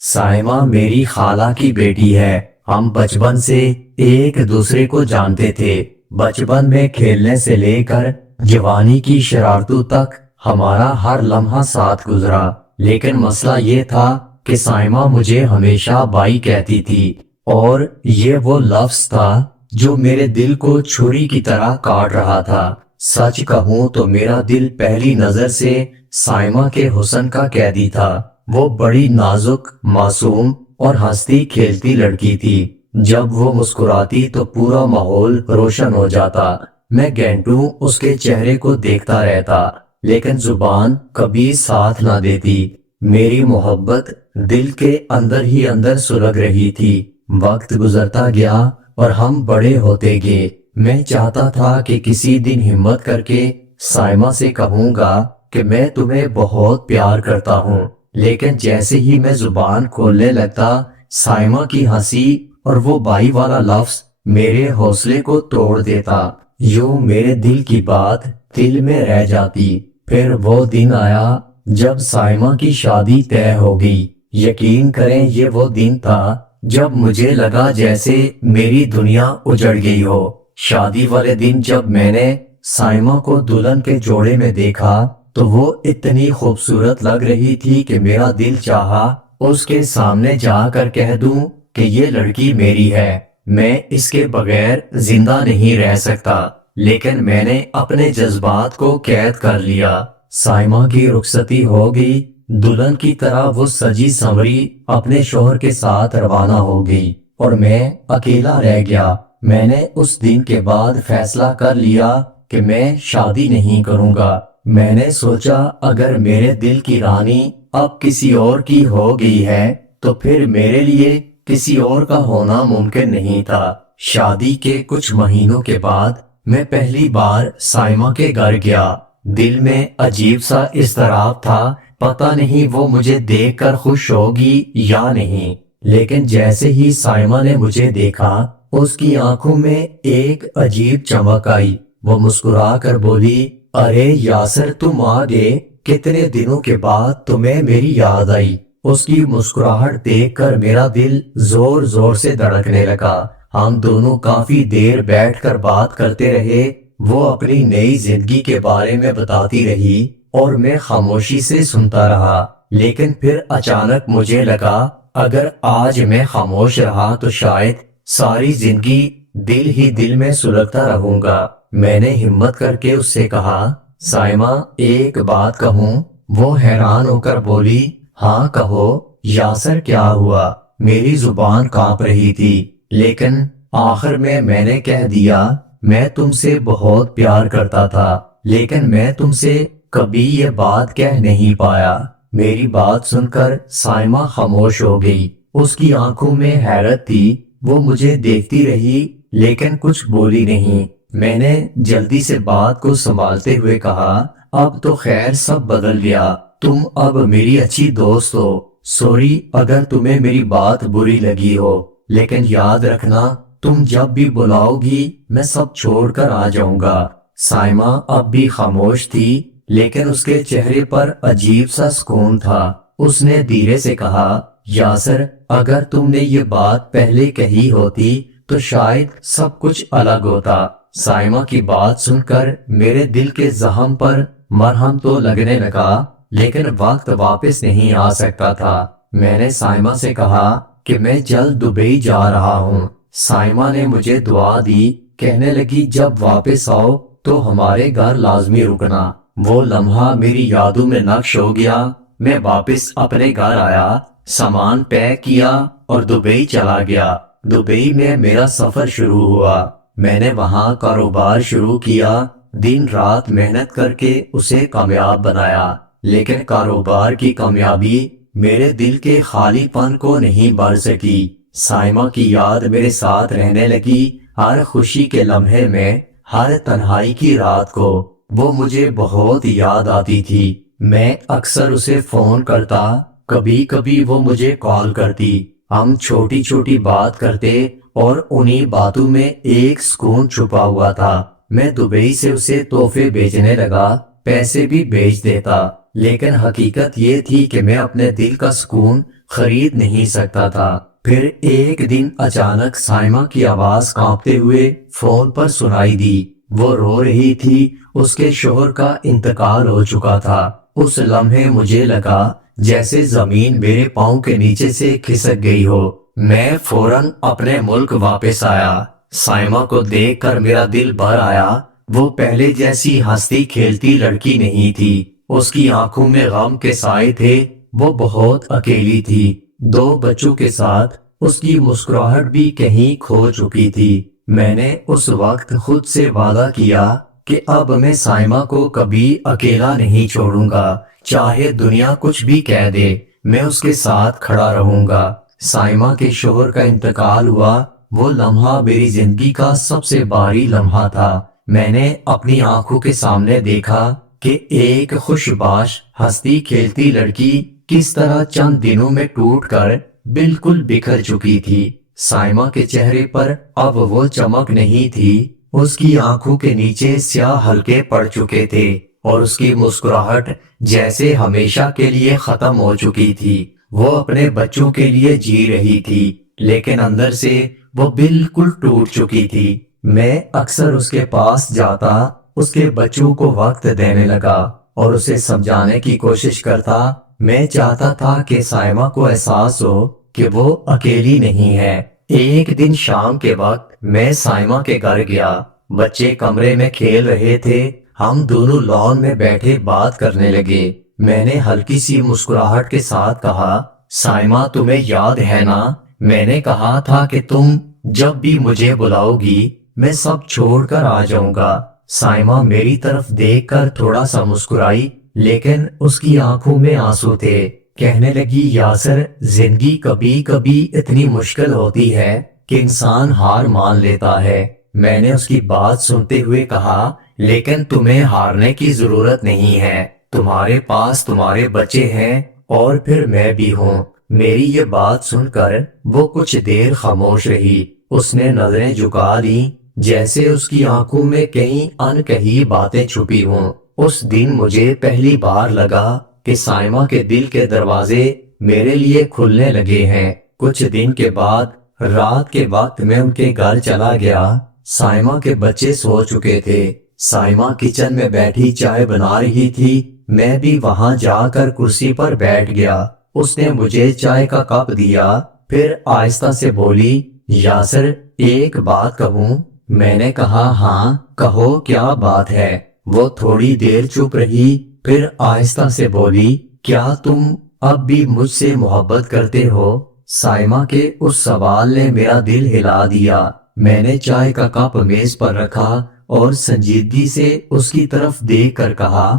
سائمہ میری خالہ کی بیٹی ہے۔ ہم بچپن سے ایک دوسرے کو جانتے تھے۔ بچپن میں کھیلنے سے لے کر جوانی کی شرارتوں تک ہمارا ہر لمحہ ساتھ گزرا، لیکن مسئلہ یہ تھا کہ سائمہ مجھے ہمیشہ بائی کہتی تھی، اور یہ وہ لفظ تھا جو میرے دل کو چھری کی طرح کاٹ رہا تھا۔ سچ کہوں تو میرا دل پہلی نظر سے سائمہ کے حسن کا قیدی تھا۔ وہ بڑی نازک، معصوم اور ہنستی کھیلتی لڑکی تھی۔ جب وہ مسکراتی تو پورا ماحول روشن ہو جاتا۔ میں گھنٹوں اس کے چہرے کو دیکھتا رہتا، لیکن زبان کبھی ساتھ نہ دیتی۔ میری محبت دل کے اندر ہی اندر سلگ رہی تھی۔ وقت گزرتا گیا اور ہم بڑے ہوتے گئے۔ میں چاہتا تھا کہ کسی دن ہمت کر کے سائمہ سے کہوں گا کہ میں تمہیں بہت پیار کرتا ہوں، لیکن جیسے ہی میں زبان کھولنے لگتا، سائمہ کی ہنسی اور وہ بائی والا لفظ میرے حوصلے کو توڑ دیتا۔ یوں میرے دل کی بات دل میں رہ جاتی۔ پھر وہ دن آیا جب سائمہ کی شادی طے ہو گئی۔ یقین کریں یہ وہ دن تھا جب مجھے لگا جیسے میری دنیا اجڑ گئی ہو۔ شادی والے دن جب میں نے سائمہ کو دلہن کے جوڑے میں دیکھا تو وہ اتنی خوبصورت لگ رہی تھی کہ میرا دل چاہا اس کے سامنے جا کر کہہ دوں کہ یہ لڑکی میری ہے، میں اس کے بغیر زندہ نہیں رہ سکتا، لیکن میں نے اپنے جذبات کو قید کر لیا۔ سائمہ کی رخصتی ہو گئی۔ دلہن کی طرح وہ سجی سنوری اپنے شوہر کے ساتھ روانہ ہو گئی، اور میں اکیلا رہ گیا۔ میں نے اس دن کے بعد فیصلہ کر لیا کہ میں شادی نہیں کروں گا۔ میں نے سوچا اگر میرے دل کی رانی اب کسی اور کی ہو گئی ہے تو پھر میرے لیے کسی اور کا ہونا ممکن نہیں تھا۔ شادی کے کچھ مہینوں کے بعد میں پہلی بار سائمہ کے گھر گیا۔ دل میں عجیب سا اضطراب تھا، پتہ نہیں وہ مجھے دیکھ کر خوش ہوگی یا نہیں، لیکن جیسے ہی سائمہ نے مجھے دیکھا اس کی آنکھوں میں ایک عجیب چمک آئی۔ وہ مسکرا کر بولی، ارے یاسر تم آ گئے، کتنے دنوں کے بعد تمہیں میری یاد آئی۔ اس کی مسکراہٹ دیکھ کر میرا دل زور زور سے دھڑکنے لگا۔ ہم دونوں کافی دیر بیٹھ کر بات کرتے رہے۔ وہ اپنی نئی زندگی کے بارے میں بتاتی رہی اور میں خاموشی سے سنتا رہا، لیکن پھر اچانک مجھے لگا اگر آج میں خاموش رہا تو شاید ساری زندگی دل ہی دل میں سلگتا رہوں گا۔ میں نے ہمت کر کے اس سے کہا، سائمہ ایک بات کہوں؟ وہ حیران ہو کر بولی، ہاں کہو۔ یاسر کیا ہوا؟ میری زبان کانپ رہی تھی، لیکن آخر میں نے کہہ دیا، میں تم سے بہت پیار کرتا تھا، لیکن میں تم سے کبھی یہ بات کہہ نہیں پایا۔ میری بات سن کر سائمہ خاموش ہو گئی۔ اس کی آنکھوں میں حیرت تھی۔ وہ مجھے دیکھتی رہی لیکن کچھ بولی نہیں۔ میں نے جلدی سے بات کو سنبھالتے ہوئے کہا، اب تو خیر سب بدل گیا، تم اب میری اچھی دوست ہو۔ سوری اگر تمہیں میری بات بری لگی ہو، لیکن یاد رکھنا تم جب بھی بلاؤ گی میں سب چھوڑ کر آ جاؤں گا۔ سائمہ اب بھی خاموش تھی، لیکن اس کے چہرے پر عجیب سا سکون تھا۔ اس نے دھیرے سے کہا، یاسر اگر تم نے یہ بات پہلے کہی ہوتی تو شاید سب کچھ الگ ہوتا۔ سائمہ کی بات سن کر میرے دل کے زخم پر مرہم تو لگنے لگا، لیکن وقت واپس نہیں آ سکتا تھا۔ میں نے سائمہ سے کہا کہ میں جلد دبئی جا رہا ہوں۔ سائمہ نے مجھے دعا دی، کہنے لگی جب واپس آؤ تو ہمارے گھر لازمی رکنا۔ وہ لمحہ میری یادوں میں نقش ہو گیا۔ میں واپس اپنے گھر آیا، سامان پیک کیا اور دبئی چلا گیا۔ دبئی میں میرا سفر شروع ہوا۔ میں نے وہاں کاروبار شروع کیا، دن رات محنت کر کے اسے کامیاب بنایا، لیکن کاروبار کی کامیابی میرے دل کے خالی پن کو نہیں بھر سکی۔ سائمہ کی یاد میرے ساتھ رہنے لگی، ہر خوشی کے لمحے میں، ہر تنہائی کی رات کو۔ وہ مجھے بہت یاد آتی تھی۔ میں اکثر اسے فون کرتا، کبھی کبھی وہ مجھے کال کرتی۔ ہم چھوٹی چھوٹی بات کرتے اور انہی باتوں میں ایک سکون چھپا ہوا تھا۔ میں دبئی سے اسے تحفے بھیجنے لگا، پیسے بھی بھیج دیتا، لیکن حقیقت یہ تھی کہ میں اپنے دل کا سکون خرید نہیں سکتا تھا۔ پھر ایک دن اچانک سائمہ کی آواز کانپتے ہوئے فون پر سنائی دی۔ وہ رو رہی تھی، اس کے شوہر کا انتقال ہو چکا تھا۔ اس لمحے مجھے لگا جیسے زمین میرے پاؤں کے نیچے سے کھسک گئی ہو۔ میں فوراً اپنے ملک واپس آیا۔ سائمہ کو دیکھ کر میرا دل بھر آیا۔ وہ پہلے جیسی ہنستی کھیلتی لڑکی نہیں تھی، اس کی آنکھوں میں غم کے سائے تھے۔ وہ بہت اکیلی تھی، 2 بچوں کے ساتھ اس کی مسکراہٹ بھی کہیں کھو چکی تھی۔ میں نے اس وقت خود سے وعدہ کیا کہ اب میں سائمہ کو کبھی اکیلا نہیں چھوڑوں گا، چاہے دنیا کچھ بھی کہہ دے، میں اس کے ساتھ کھڑا رہوں گا۔ سائمہ کے شوہر کا انتقال ہوا، وہ لمحہ میری زندگی کا سب سے بھاری لمحہ تھا۔ میں نے اپنی آنکھوں کے سامنے دیکھا کہ ایک خوش باش ہنستی کھیلتی لڑکی کس طرح چند دنوں میں ٹوٹ کر بالکل بکھر چکی تھی۔ سائمہ کے چہرے پر اب وہ چمک نہیں تھی، اس کی آنکھوں کے نیچے سیاہ حلقے پڑ چکے تھے اور اس کی مسکراہٹ جیسے ہمیشہ کے لیے ختم ہو چکی تھی۔ وہ اپنے بچوں کے لیے جی رہی تھی، لیکن اندر سے وہ بالکل ٹوٹ چکی تھی۔ میں اکثر اس کے پاس جاتا، اس کے بچوں کو وقت دینے لگا اور اسے سمجھانے کی کوشش کرتا۔ میں چاہتا تھا کہ سائمہ کو احساس ہو کہ وہ اکیلی نہیں ہے۔ ایک دن شام کے وقت میں سائمہ کے گھر گیا۔ بچے کمرے میں کھیل رہے تھے، ہم دونوں لان میں بیٹھے بات کرنے لگے۔ میں نے ہلکی سی مسکراہٹ کے ساتھ کہا، سائمہ تمہیں یاد ہے نا، میں نے کہا تھا کہ تم جب بھی مجھے بلاؤ گی میں سب چھوڑ کر آ جاؤں گا۔ سائمہ میری طرف دیکھ کر تھوڑا سا مسکرائی، لیکن اس کی آنکھوں میں آنسو تھے۔ کہنے لگی، یاسر، زندگی کبھی کبھی اتنی مشکل ہوتی ہے کہ انسان ہار مان لیتا ہے۔ میں نے اس کی بات سنتے ہوئے کہا، لیکن تمہیں ہارنے کی ضرورت نہیں ہے، تمہارے پاس تمہارے بچے ہیں اور پھر میں بھی ہوں۔ میری یہ بات سن کر وہ کچھ دیر خاموش رہی۔ اس نے نظریں جھکا لیں جیسے اس کی آنکھوں میں کئی انکہی باتیں چھپی ہوں۔ اس دن مجھے پہلی بار لگا کہ سائمہ کے دل کے دروازے میرے لیے کھلنے لگے ہیں۔ کچھ دن کے بعد رات کے وقت میں ان کے گھر چلا گیا۔ سائمہ کے بچے سو چکے تھے۔ سائمہ کچن میں بیٹھی چائے بنا رہی تھی۔ میں بھی وہاں جا کر کرسی پر بیٹھ گیا۔ اس نے مجھے چائے کا کپ دیا، پھر آہستہ سے بولی، یاسر، ایک بات کہوں؟ میں نے کہا، ہاں کہو، کیا بات ہے؟ وہ تھوڑی دیر چپ رہی، پھر آہستہ سے بولی، کیا تم اب بھی مجھ سے محبت کرتے ہو؟ سائمہ کے اس سوال نے میرا دل ہلا دیا۔ میں نے چائے کا کپ میز پر رکھا اور سنجیدگی سے اس کی طرف دیکھ کر کہا،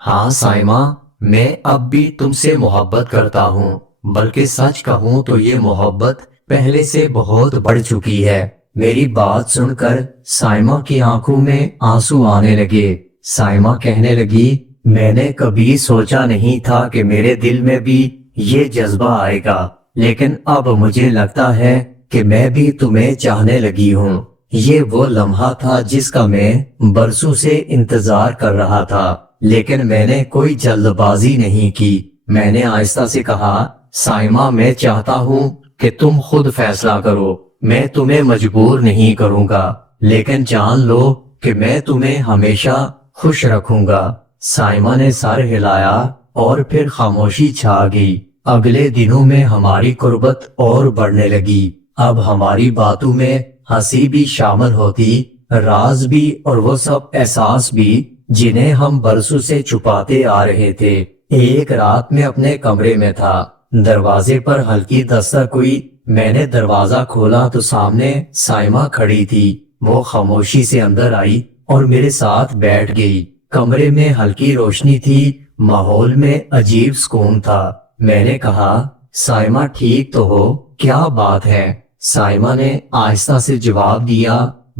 ہاں سائمہ، میں اب بھی تم سے محبت کرتا ہوں، بلکہ سچ کہوں تو یہ محبت پہلے سے بہت بڑھ چکی ہے۔ میری بات سن کر سائمہ کی آنکھوں میں آنسو آنے لگے۔ سائمہ کہنے لگی، میں نے کبھی سوچا نہیں تھا کہ میرے دل میں بھی یہ جذبہ آئے گا، لیکن اب مجھے لگتا ہے کہ میں بھی تمہیں چاہنے لگی ہوں۔ یہ وہ لمحہ تھا جس کا میں برسوں سے انتظار کر رہا تھا، لیکن میں نے کوئی جلد بازی نہیں کی۔ میں نے آہستہ سے کہا، سائمہ، میں چاہتا ہوں کہ تم خود فیصلہ کرو، میں تمہیں مجبور نہیں کروں گا، لیکن جان لو کہ میں تمہیں ہمیشہ خوش رکھوں گا۔ سائمہ نے سر ہلایا اور پھر خاموشی چھا گئی۔ اگلے دنوں میں ہماری قربت اور بڑھنے لگی۔ اب ہماری باتوں میں ہنسی بھی شامل ہوتی، راز بھی، اور وہ سب احساس بھی جنہیں ہم برسوں سے چھپاتے آ رہے تھے۔ ایک رات میں اپنے کمرے میں تھا، دروازے پر ہلکی دستک ہوئی۔ میں نے دروازہ کھولا تو سامنے سائمہ کھڑی تھی۔ وہ خاموشی سے اندر آئی اور میرے ساتھ بیٹھ گئی۔ کمرے میں ہلکی روشنی تھی، ماحول میں عجیب سکون تھا۔ میں نے کہا، سائمہ ٹھیک تو ہو؟ کیا بات ہے؟ سائمہ نے آہستہ سے جواب دیا،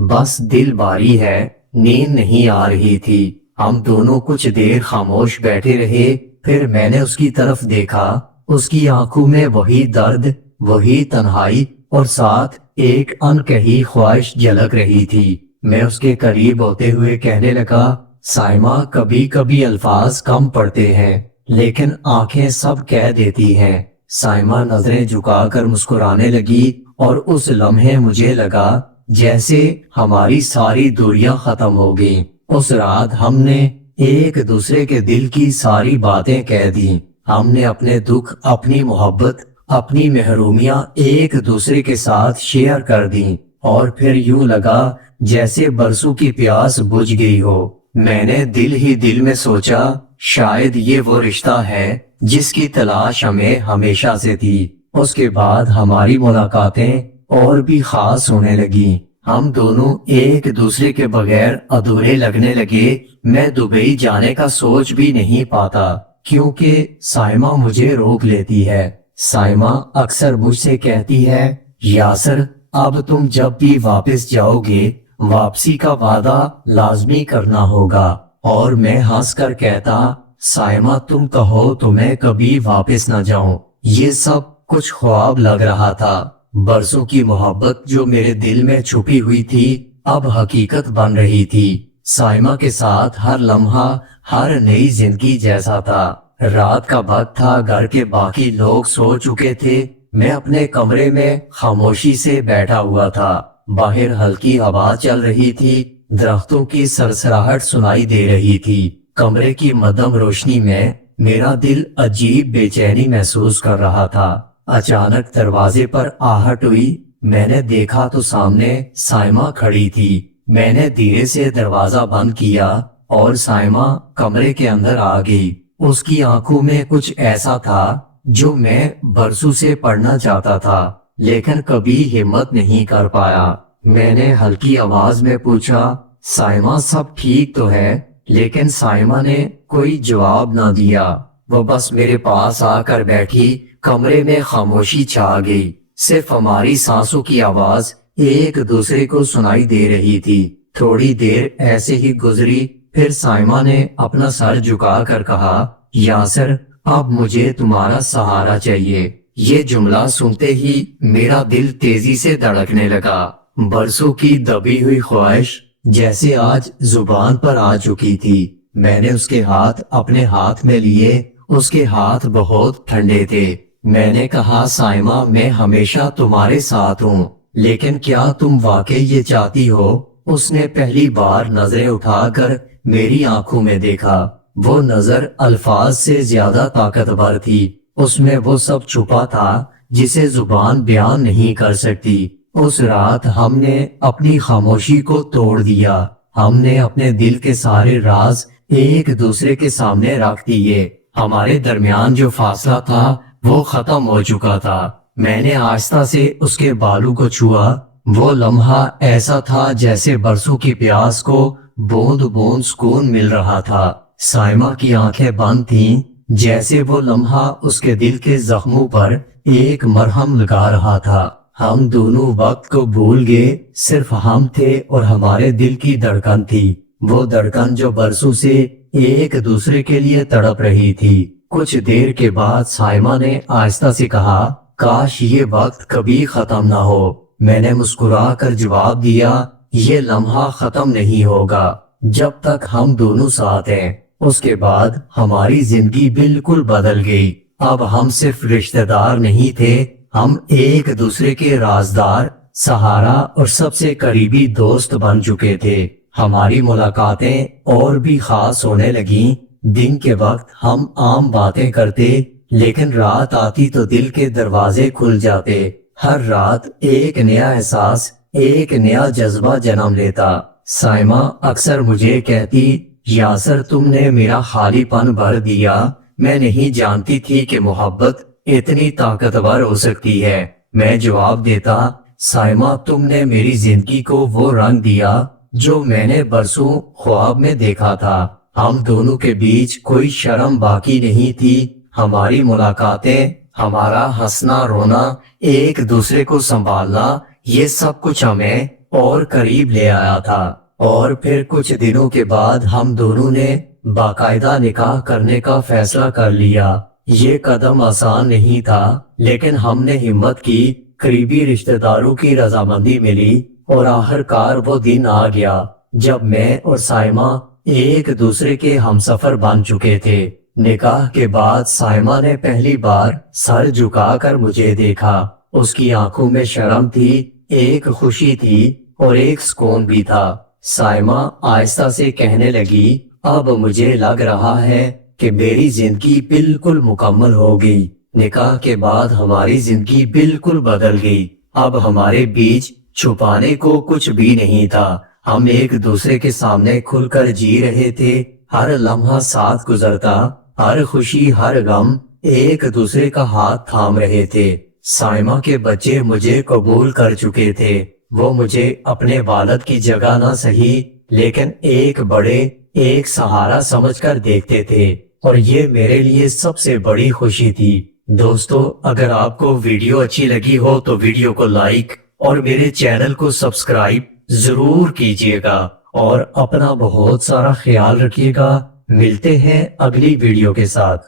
بس دل بھاری ہے، نیند نہیں آ رہی تھی۔ ہم دونوں کچھ دیر خاموش بیٹھے رہے، پھر میں نے اس کی طرف دیکھا۔ اس کی آنکھوں میں وہی درد، وہی تنہائی اور ساتھ ایک انکہی خواہش جھلک رہی تھی۔ میں اس کے قریب ہوتے ہوئے کہنے لگا، سائمہ، کبھی کبھی الفاظ کم پڑتے ہیں لیکن آنکھیں سب کہہ دیتی ہیں۔ سائمہ نظریں جھکا کر مسکرانے لگی اور اس لمحے مجھے لگا جیسے ہماری ساری دوریاں ختم ہو گئیں۔ اس رات ہم نے ایک دوسرے کے دل کی ساری باتیں کہہ دیں۔ ہم نے اپنے دکھ، اپنی محبت، اپنی محرومیاں ایک دوسرے کے ساتھ شیئر کر دیں، اور پھر یوں لگا جیسے برسوں کی پیاس بجھ گئی ہو۔ میں نے دل ہی دل میں سوچا شاید یہ وہ رشتہ ہے جس کی تلاش ہمیں ہمیشہ سے تھی۔ اس کے بعد ہماری ملاقاتیں اور بھی خاص ہونے لگیں۔ ہم دونوں ایک دوسرے کے بغیر ادھورے لگنے لگے۔ میں دبئی جانے کا سوچ بھی نہیں پاتا کیونکہ سائمہ مجھے روک لیتی ہے۔ سائمہ اکثر مجھ سے کہتی ہے یاسر اب تم جب بھی واپس جاؤ گے واپسی کا وعدہ لازمی کرنا ہوگا، اور میں ہنس کر کہتا سائمہ تم کہو تو میں کبھی واپس نہ جاؤں۔ یہ سب کچھ خواب لگ رہا تھا۔ برسوں کی محبت جو میرے دل میں چھپی ہوئی تھی اب حقیقت بن رہی تھی۔ سائمہ کے ساتھ ہر لمحہ ہر نئی زندگی جیسا تھا۔ رات کا وقت تھا، گھر کے باقی لوگ سو چکے تھے، میں اپنے کمرے میں خاموشی سے بیٹھا ہوا تھا۔ باہر ہلکی ہوا چل رہی تھی، درختوں کی سرسراہٹ سنائی دے رہی تھی۔ کمرے کی مدھم روشنی میں میرا دل عجیب بے چینی محسوس کر رہا تھا۔ اچانک دروازے پر آہٹ ہوئی، میں نے دیکھا تو سامنے سائمہ کھڑی تھی۔ میں نے دھیرے سے دروازہ بند کیا اور سائمہ کمرے کے اندر آ گئی۔ اس کی آنکھوں میں کچھ ایسا تھا جو میں برسوں سے پڑھنا چاہتا تھا لیکن کبھی ہمت نہیں کر پایا۔ میں نے ہلکی آواز میں پوچھا سائمہ سب ٹھیک تو ہے؟ لیکن سائمہ نے کوئی جواب نہ دیا، وہ بس میرے پاس آ کر بیٹھی۔ کمرے میں خاموشی چھا گئی، صرف ہماری سانسوں کی آواز ایک دوسرے کو سنائی دے رہی تھی۔ تھوڑی دیر ایسے ہی گزری، پھر سائمہ نے اپنا سر جھکا کر کہا یاسر اب مجھے تمہارا سہارا چاہیے۔ یہ جملہ سنتے ہی میرا دل تیزی سے دھڑکنے لگا۔ برسوں کی دبی ہوئی خواہش جیسے آج زبان پر آ چکی تھی۔ میں نے اس کے ہاتھ اپنے ہاتھ میں لیے، اس کے ہاتھ بہت ٹھنڈے تھے۔ میں نے کہا سائمہ میں ہمیشہ تمہارے ساتھ ہوں، لیکن کیا تم واقعی یہ چاہتی ہو؟ اس نے پہلی بار نظریں اٹھا کر میری آنکھوں میں دیکھا۔ وہ نظر الفاظ سے زیادہ طاقتور تھی، اس میں وہ سب چھپا تھا جسے زبان بیان نہیں کر سکتی۔ اس رات ہم نے اپنی خاموشی کو توڑ دیا، ہم نے اپنے دل کے سارے راز ایک دوسرے کے سامنے رکھ دیے۔ ہمارے درمیان جو فاصلہ تھا وہ ختم ہو چکا تھا۔ میں نے آہستہ سے اس کے بالوں کو چھوا۔ وہ لمحہ ایسا تھا جیسے برسوں کی پیاس کو بوند بوند سکون مل رہا تھا۔ سائمہ کی آنکھیں بند تھیں، جیسے وہ لمحہ اس کے دل کے زخموں پر ایک مرہم لگا رہا تھا۔ ہم دونوں وقت کو بھول گئے، صرف ہم تھے اور ہمارے دل کی دھڑکن تھی، وہ دھڑکن جو برسوں سے ایک دوسرے کے لیے تڑپ رہی تھی۔ کچھ دیر کے بعد سائمہ نے آہستہ سے کہا کاش یہ وقت کبھی ختم نہ ہو۔ میں نے مسکرا کر جواب دیا یہ لمحہ ختم نہیں ہوگا جب تک ہم دونوں ساتھ ہیں۔ اس کے بعد ہماری زندگی بالکل بدل گئی۔ اب ہم صرف رشتہ دار نہیں تھے، ہم ایک دوسرے کے رازدار، سہارا اور سب سے قریبی دوست بن چکے تھے۔ ہماری ملاقاتیں اور بھی خاص ہونے لگیں۔ دن کے وقت ہم عام باتیں کرتے، لیکن رات آتی تو دل کے دروازے کھل جاتے۔ ہر رات ایک نیا احساس، ایک نیا جذبہ جنم لیتا۔ سائمہ اکثر مجھے کہتی یاسر تم نے میرا خالی پن بھر دیا، میں نہیں جانتی تھی کہ محبت اتنی طاقتور ہو سکتی ہے۔ میں جواب دیتا سائمہ تم نے میری زندگی کو وہ رنگ دیا جو میں نے برسوں خواب میں دیکھا تھا۔ ہم دونوں کے بیچ کوئی شرم باقی نہیں تھی۔ ہماری ملاقاتیں، ہمارا ہنسنا رونا، ایک دوسرے کو سنبھالنا، یہ سب کچھ ہمیں اور قریب لے آیا تھا۔ اور پھر کچھ دنوں کے بعد ہم دونوں نے باقاعدہ نکاح کرنے کا فیصلہ کر لیا۔ یہ قدم آسان نہیں تھا، لیکن ہم نے ہمت کی، قریبی رشتہ داروں کی رضامندی ملی، اور آخر کار وہ دن آ گیا جب میں اور سائمہ ایک دوسرے کے ہمسفر بن چکے تھے۔ نکاح کے بعد سائمہ نے پہلی بار سر جھکا کر مجھے دیکھا۔ اس کی آنکھوں میں شرم تھی، ایک خوشی تھی اور ایک سکون بھی تھا۔ سائمہ آہستہ سے کہنے لگی، اب مجھے لگ رہا ہے کہ میری زندگی بالکل مکمل ہو گئی۔ نکاح کے بعد ہماری زندگی بالکل بدل گئی۔ اب ہمارے بیچ چھپانے کو کچھ بھی نہیں تھا۔ ہم ایک دوسرے کے سامنے کھل کر جی رہے تھے۔ ہر لمحہ ساتھ گزرتا، ہر خوشی ہر غم ایک دوسرے کا ہاتھ تھام رہے تھے۔ سائمہ کے بچے مجھے قبول کر چکے تھے۔ وہ مجھے اپنے والد کی جگہ نہ سہی لیکن ایک بڑے، ایک سہارا سمجھ کر دیکھتے تھے، اور یہ میرے لیے سب سے بڑی خوشی تھی۔ دوستو، اگر آپ کو ویڈیو اچھی لگی ہو تو ویڈیو کو لائک اور میرے چینل کو سبسکرائب ضرور کیجیے گا، اور اپنا بہت سارا خیال رکھیے گا۔ ملتے ہیں اگلی ویڈیو کے ساتھ۔